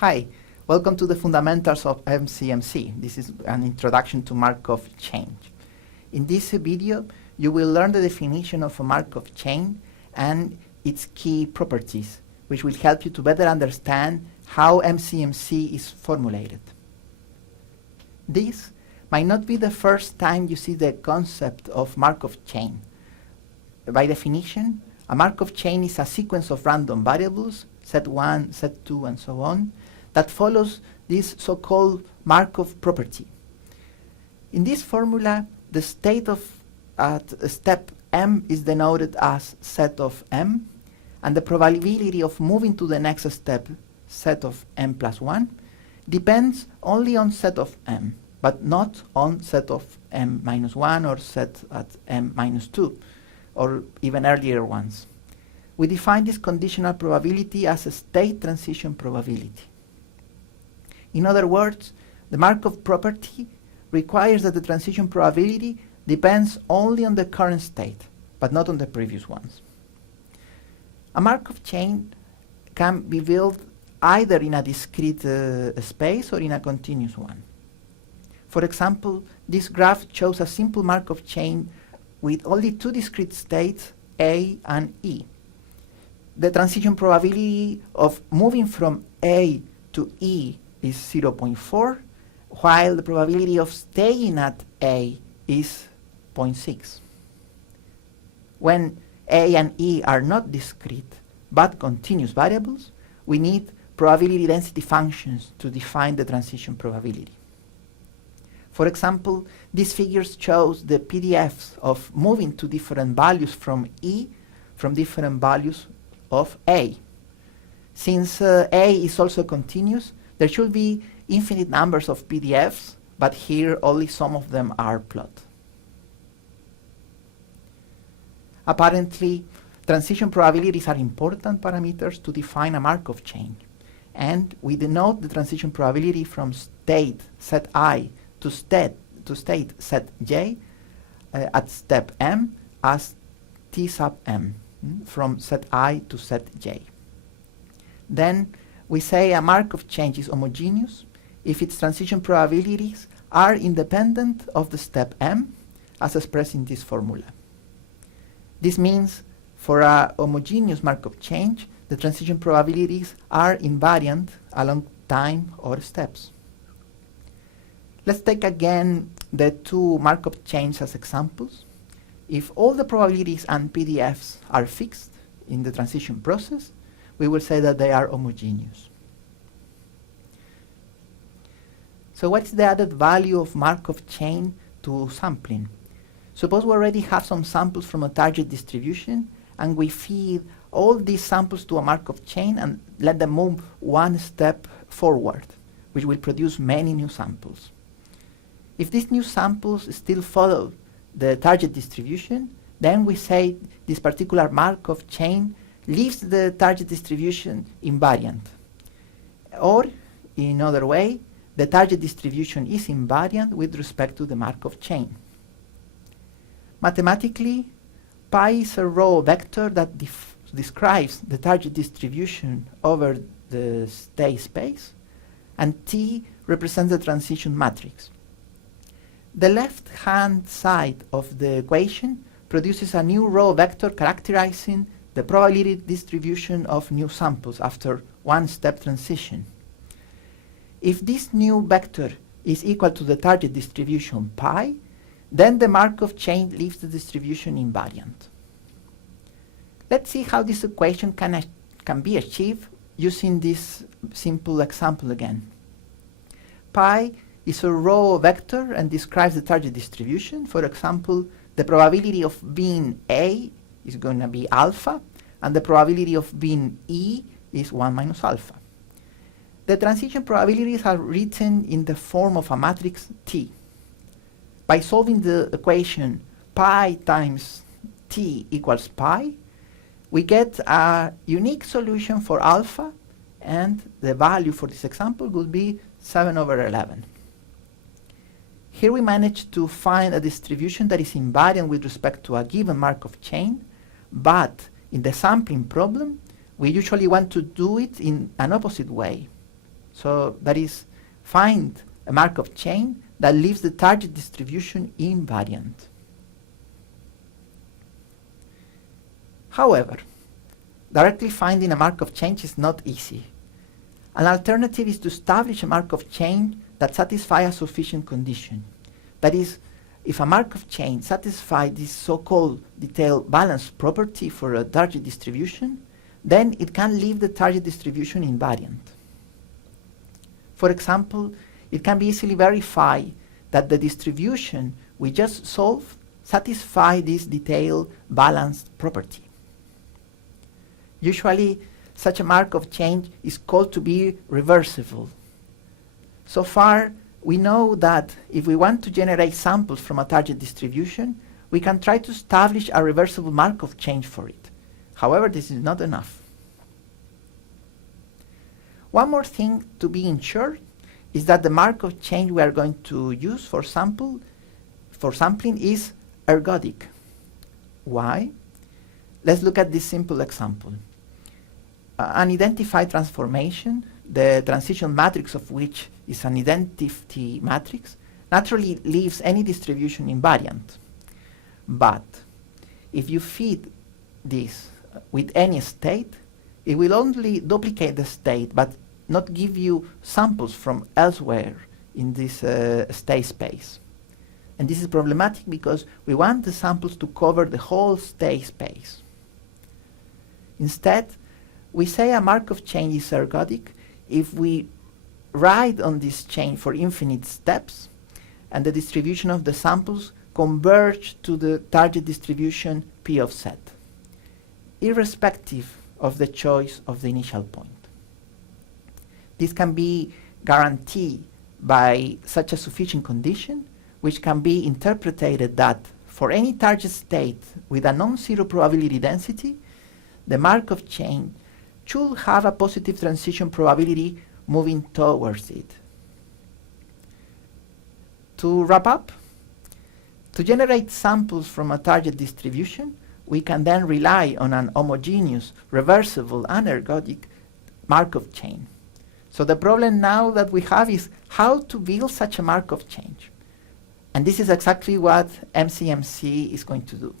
Hi, welcome to the fundamentals of MCMC. This is an introduction to Markov chain. In this video, you will learn the definition of a Markov chain and its key properties, which will help you to better understand how MCMC is formulated. This might not be the first time you see the concept of Markov chain. By definition, a Markov chain is a sequence of random variables, set 1, set 2, and so on, that follows this so-called Markov property. In this formula, the state of step m is denoted as set of m, and the probability of moving to the next step, set of m plus 1, depends only on set of m, but not on set of m minus 1 or set at m minus 2, or even earlier ones. We define this conditional probability as a state transition probability. In other words, the Markov property requires that the transition probability depends only on the current state, but not on the previous ones. A Markov chain can be built either in a discrete space or in a continuous one. For example, this graph shows a simple Markov chain with only two discrete states, A and E. The transition probability of moving from A to E is 0.4, while the probability of staying at A is 0.6. When A and E are not discrete but continuous variables, we need probability density functions to define the transition probability. For example, this figure shows the PDFs of moving to different values from E from different values of A. Since A is also continuous, there should be infinite numbers of PDFs, but here only some of them are plotted. Apparently, transition probabilities are important parameters to define a Markov chain, and we denote the transition probability from state set I to state set j at step m as t sub m, from set I to set j. Then we say a Markov chain is homogeneous if its transition probabilities are independent of the step m, as expressed in this formula. This means for a homogeneous Markov chain, the transition probabilities are invariant along time or steps. Let's take again the two Markov chains as examples. If all the probabilities and PDFs are fixed in the transition process, we will say that they are homogeneous. So what's the added value of Markov chain to sampling? Suppose we already have some samples from a target distribution, and we feed all these samples to a Markov chain and let them move one step forward, which will produce many new samples. If these new samples still follow the target distribution, then we say this particular Markov chain leaves the target distribution invariant. Or, in another way, the target distribution is invariant with respect to the Markov chain. Mathematically, pi is a row vector that describes the target distribution over the state space, and T represents the transition matrix. The left-hand side of the equation produces a new row vector characterizing the probability distribution of new samples after one-step transition. If this new vector is equal to the target distribution pi, then the Markov chain leaves the distribution invariant. Let's see how this equation can be achieved using this simple example again. Pi is a row vector and describes the target distribution. For example, the probability of being A is going to be alpha, and the probability of being E is 1 minus alpha. The transition probabilities are written in the form of a matrix T. By solving the equation pi times T equals pi, we get a unique solution for alpha, and the value for this example will be 7/11. Here we managed to find a distribution that is invariant with respect to a given Markov chain, but in the sampling problem, we usually want to do it in an opposite way. So that is, find a Markov chain that leaves the target distribution invariant. However, directly finding a Markov chain is not easy. An alternative is to establish a Markov chain that satisfies a sufficient condition. That is, if a Markov chain satisfies this so-called detail balance property for a target distribution, then it can leave the target distribution invariant. For example, it can be easily verified that the distribution we just solved satisfies this detail balanced property. Usually, such a Markov chain is called to be reversible. So far, we know that if we want to generate samples from a target distribution, we can try to establish a reversible Markov chain for it. However, this is not enough. One more thing to be ensured is that the Markov chain we are going to use for sampling is ergodic. Why? Let's look at this simple example. An identified transformation, the transition matrix of which is an identity matrix, naturally leaves any distribution invariant. But if you feed this with any state, it will only duplicate the state but not give you samples from elsewhere in this state space. And this is problematic because we want the samples to cover the whole state space. Instead, we say a Markov chain is ergodic if we ride on this chain for infinite steps and the distribution of the samples converge to the target distribution P of Z, irrespective of the choice of the initial point. This can be guaranteed by such a sufficient condition, which can be interpreted that for any target state with a non-zero probability density, the Markov chain should have a positive transition probability moving towards it. To wrap up, to generate samples from a target distribution, we can then rely on an homogeneous, reversible, and ergodic Markov chain. So the problem now that we have is how to build such a Markov chain. And this is exactly what MCMC is going to do.